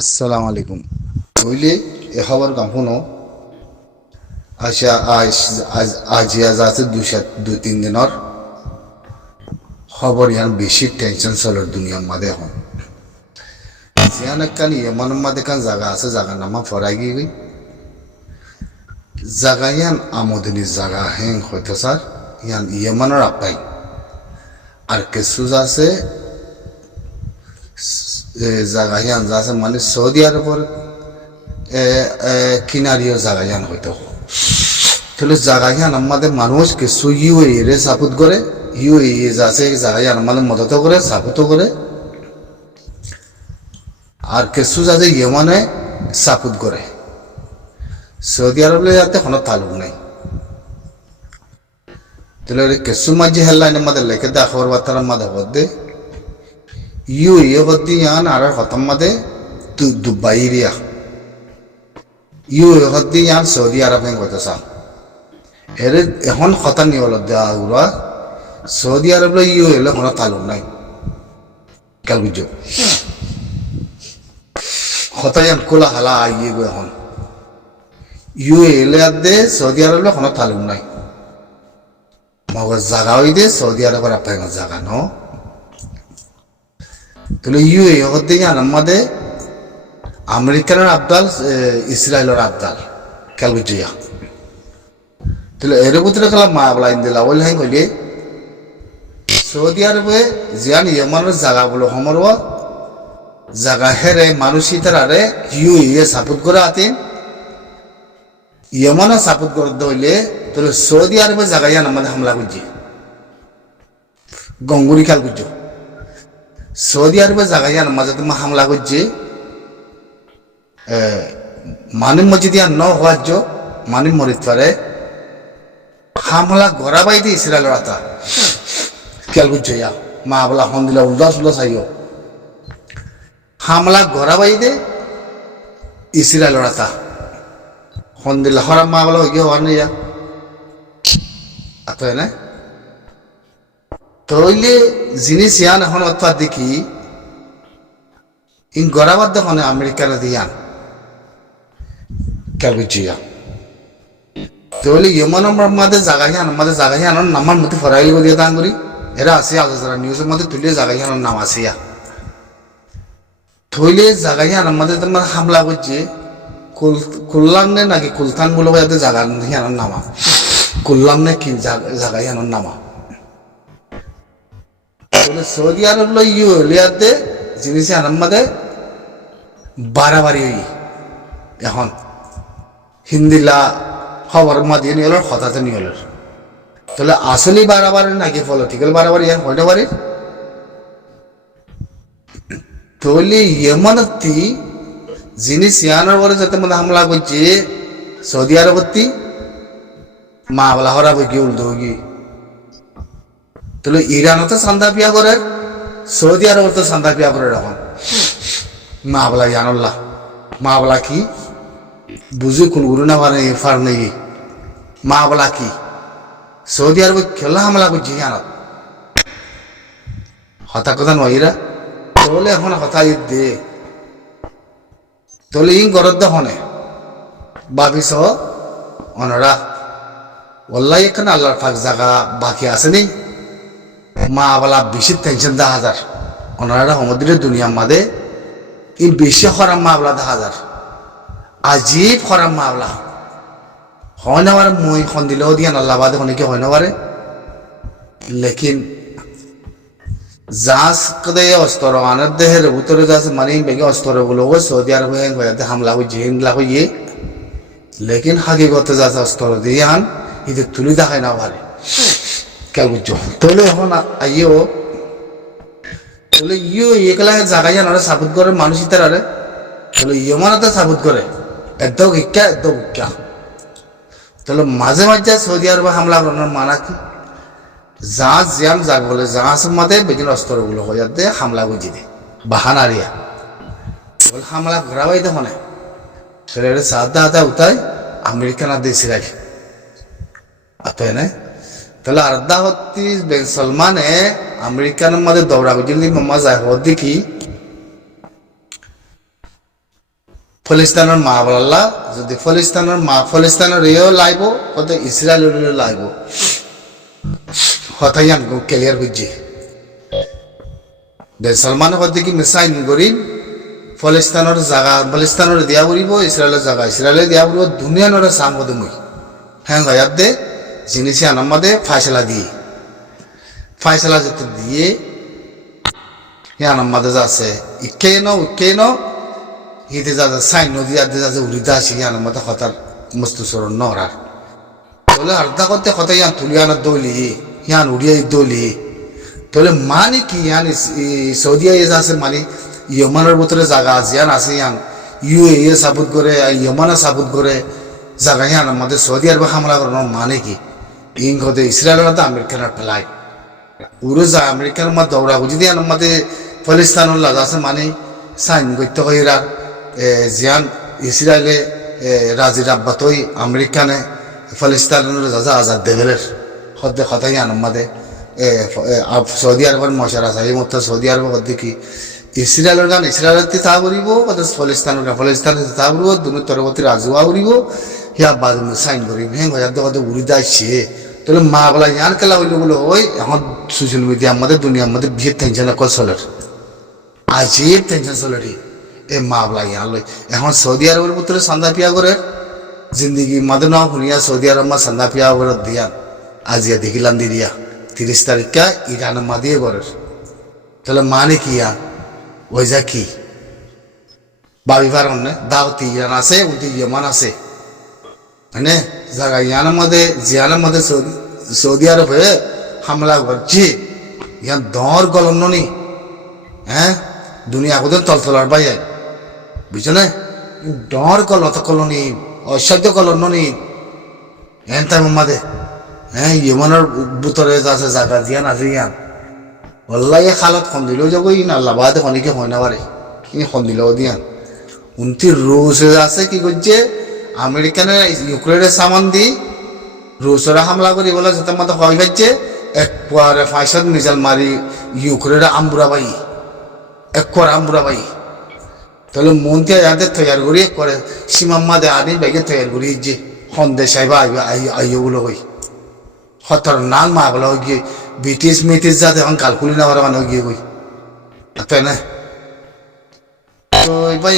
আসসালামু আলাইকুম বুঝলি এ খবর কাঁপুনো আচ্ছা আজ আজ আজ আজ আছে দুই তিন দিনের খবর ইয়ান বেশি টেনশন চলের দুনিয়ার মাঝে এখন জিয়ান একখান ইয়েমানের মাঝে কান জায়গা আছে জায়গার নামা ফরাই গিয়ে জায়গা ইয়ান আমদনির জায়গা হ্যাঁ হয়তো স্যার ইয়ান ইয়েমানের আপাই আর কিছু আছে জায়গা ইয়ান আছে মানে সৌদি আরবের কিনারিও জায়গা ইয়ান হয়তো তাহলে জায়গা ইয়ান আমাদের মানুষ কিছু ইউএ রে সাপোর্ট করে ইউএ আছে জায়গা ইয়ান আমাদের মদত করে সাপোর্টও করে আর কিছু যাতে ইয়েমানে সাপোর্ট করে সৌদি আরবে যাতে কোনো তালুক নাই তাহলে কিছু মাঝে হেডলাইন আমাদের লেখে দে খবর বার্তার মাঝে বদে ইউএ হতে ইয়ান আর হতাম মাঝে দুবাই এরিয়া ইউএ হতে ইয়ান সৌদি আরব হেন কইতে চা এর এখন কথা নিয়ে হলো দেওয়া উড়া সৌদি আরবে ইউএ হলে কোনো তালুক নাই কাল বুঝছো কথা ইয়ান খোলা হালা আইয়ে গো এখন ইউএ এলে দে সৌদি আরবে কোনো তালুক নাই মগর জায়গা হই দে সৌদি আরবের আপনার জায়গা ন তাহলে ইউএ হতে ইয়ান আমাদের আমেরিকানের আবদাল ইসরায়েলের আবদাল খেয়াল বুঝছি তাহলে এর ভিতরে খেলা মা বলা ইন্দিলা ওই হাই কইলে সৌদি আরবে জিয়ান ইয়েমানের জায়গাগুলো সমর জায়গা হেরে মানুষই তারারে ইউএ সাপোর্ট করে আতেন ইয়েমানও সাপোর্ট করে দইলে তাহলে সৌদি আরবে জায়গা ইয়ান আমাদের হামলা করছে গঙ্গুরি খেয়াল করছো সৌদি আরবে জায়গা ইয়ান মাঝে তোমার হামলা করছে মানে মসজিদ ইয়ান ন হওয়ার মানে মরিত পারে হামলা গড়া বাইতে ইসরায়েলের আতা খেয়াল করছো ইয়া মা বলা হন দিলা উল্লাস উল্লাস আইও হামলা গড়া বাইতে ইসরায়েলের আতা হন দিলা হরাম মা বলা হইয়া হওয়ার নেই আত না তইলে জিনিস ইয়ান এখন অর্থাৎ দেখি ইন গড়াবার দেখুন আমেরিকার দিয়ান খেয়াল করছি ইয়া তাহলে ইয়েমানের মধ্যে জায়গা ইয়ান আমাদের জায়গা ইয়ানোর নামার মধ্যে ফরাইল দিয়ে দান করি এরা আছে আলোচনা নিউজের মধ্যে তুলে জায়গা ইয়ানোর নাম আছে ইয়া থইলে জায়গা ইয়ান আমাদের তোমার হামলা করছে কুল্লাম নে নাকি কুলতান বলে যাতে জায়গা ইয়ানোর নামা কুল্লাম নে কি জায়গা ইয়ানোর নামা তাহলে সৌদি আরব ইউ লিয়াতে জিনিস আমাদের বাড়াবাড়ি হই এখন হিন্দিলা খবর মাদিয়ে নিয়ে এলো হঠাৎ নিয়ে এলো তাহলে আসলেই বাড়াবাড়ি নাকি পলিটিক্যাল বাড়াবাড়ি হইতে পারে তাহলে ইয়েমানতি জিনিস ইয়ানোর পরে যাতে মানে হামলা করছে সৌদি আরবতি মা বলা হরা বই গিয়ে উল্টো গিয়ে তাহলে ইরানও চান্দা পিয়া করে সৌদি আরব তো চান্দা পিয়া করে এখন মা বলা ইয়ানুল্লাহ মা বলা কি বুঝি কুলগুরু না ফার নেই মা বলা কি সৌদি আরব খেলা হামলা করছে ইয়ানত হতা কথা নইরা তাহলে এখন হতা ঈদ দে তাহলে ইং গরদ দহনে ভাবিস অনরা ওল্লাই এখানে আল্লাহর ফাঁক জায়গা বাকি আছে নেই মা বলা বেশি টেনশন 10,000 ওনারা সমুদ্রের দুনিয়ার মাঝে ইন বেশি খরাম মা বলা 10,000 আজীব খরাম মা বলা হয় না পারে মই খন দিলেও দিয়ান আল্লাহ বাদে অনেকে হয় না পারে লেকিন জাস কদে অস্তর আনার দেহের উত্তরে যাস মানে বেগে অস্তর গুলো সৌদি আরব হয়ে হামলা হয়ে হিমলা হয়ে লেকিন হাকিগতে যাস অস্তর দিয়ে আন ইদের তুলি দেখায় না পারে কে বুঝছো তাহলে এখন আইও তাহলে ইও একলা জায়গায় জানারে সাপোর্ট করে মানুষ ইতারে তাহলে ইয়মানাতে সাপোর্ট করে একদম ইক্কা একদম ইক্কা তাহলে মাঝে মাঝে সৌদি আরব হামলা করানোর মানা কি জাহাজ জিয়াম যাক বলে জাহাজের মাঝে বেদিন অস্ত্রগুলো হয়ে যাতে হামলা বুঝি দে বাহানারিয়া বলে হামলা ঘোরাবাই দেখো না তাহলে এটা সাদা হাতা উঠায় আমেরিকান আর দেশি রাখে আতায় না তাহলে আর্দা হত্তি বেন সলমানে আমেরিকানের মধ্যে দৌড়া বুঝলি মামা যায় হত দেখি ফলিস্তানের মা বলাল্লা যদি ফলিস্তানের মা ফলিস্তানের এও লাইব কত ইসরায়েলের লাইব হতাইয়ান ক্লিয়ার বুঝছে সলমান কত কি মিসাইন করিন ফলিস্তানের জায়গা ফলিস্তানের দিয়া উড়িব ইসরায়েলের জায়গা ইসরায়েলের দিয়া উড়িব দুনিয়ানোর সাম কত মুই হ্যাঁ গায়াত দে জিনিসে আনামাদে ফাইসলা দিয়ে ফাইসলা যেতে দিয়ে হ্যাঁ আনামাদে যাচ্ছে ইকে ন হিতে যা সাইন নদী আদে যা উড়িদা আসি হ্যাঁ আনামাদে হতার মস্তু সরণ নরার তাহলে আর্ধা করতে হতা ইয়ান তুলিয়ানোর দৌলি ইয়ান উড়িয়াই দৌলি তাহলে মানে কি ইয়ান সৌদিয়া এ আছে মানে ইয়মানের ভিতরে জায়গা আছে ইয়ান আছে ইয়ান ইউএ সাবুত করে ইয়মানে সাবুত করে জায়গা ইয়ান আমাদের সৌদি আরবে হামলা করানোর মানে কি ইং হতে ইসরায়েলের মধ্যে আমেরিকার ফেলায় উড়ে যা আমেরিকার মধ্যে দৌড়া যদি ইয়ান আমাদের ফলিস্তানের লাগা আছে মানে সাইন করতে হয় এরা জিয়ান ইসরায়েলে রাজি রাব্বাতই আমেরিকানে ফলিস্তানের যা আজাদ দেবেলের হদ্দে কথাই ইয়ান আমাদের সৌদি আরবের মশার আছে এই মতো সৌদি আরব হদ্দে কি ইসরায়েলের গান ইসরায়েলের তা করিব কত ফলিস্তানের গান ফলিস্তানের তা করিব দুনো তরবতী রাজুয়া উড়িব হিয়া বাদ সাইন করিব হ্যাঁ হাজার কত উড়ি যাচ্ছে তাহলে মা বলা ইয়ান খেলা হইল বলে ওই এখন সোশ্যাল মিডিয়া আমাদের দুনিয়া আমাদের বিয়ের টেনশন কল চলের আজিব টেনশন চলেরি এ মা বলা ইয়ান লই এখন সৌদি আরবের ভিতরে সান্দা পিয়া করে জিন্দগি মাদে না শুনিয়া সৌদি আরব মা সান্দা পিয়া করে দিয়ান আজিয়া দেখিলাম দিয়া 30 তারিখা ইরানের মা দিয়ে করে তাহলে মানে কি ইয়ান ওই যা কি বাবিবার অন্য দাওতি ইয়ান আছে উঠি ইয়মান আছে মানে জায়গা ইয়ানের মধ্যে জিয়ানের মধ্যে সৌদি আরবে হামলা করছে ইয়ান দর গলন নি হ্যাঁ দুনিয়া কোথাও তলতলার বাইরে বুঝছো না ডর কলত কলনি অসাধ্য কলন নি হ্যাঁ তার মাদে হ্যাঁ ইয়মানের ভিতরে আছে জায়গা জিয়ান আছে ইয়ান ওল্লাই খালত খন দিলেও যাব ই না লাভাতে খনিকে হয় না পারে ই খন দিলেও দিয়ান উনতি রুশ আছে কি করছে আমেরিকানের ইউক্রেনের সামান দি রুশরা হামলা করি বলে যেতে মতো হয় পাচ্ছে এক পরে 500 মিসাইল মারি ইউক্রেনের আমবুরা বাই এক করে আমবুরা বাই তাহলে মনকে ইয়াদের তৈরি করি করে সীমাম্মা দে আনি ব্যাগে তৈরি করি যে সন্দেশ আইবা আইগুলো হই হতর নাল মা বলা গিয়ে ব্রিটিশ মিটিশ যাতে এখন কালকুলি না করা মানে গিয়ে কই তাই না তো এবার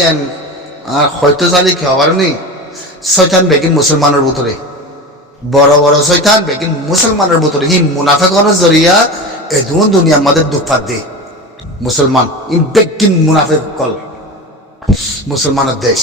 আর হয়তো জানি কি হবার নেই শয়তান বেগিন মুসলমানের ভিতরে বড় বড় শয়তান বেগিন মুসলমানের ভিতরে হি মুনাফেকনের জরিয়া এই দুনিয়া আমাদের দুঃখাত দে মুসলমান ই বেগিন মুনাফেক কল মুসলমানের দেশ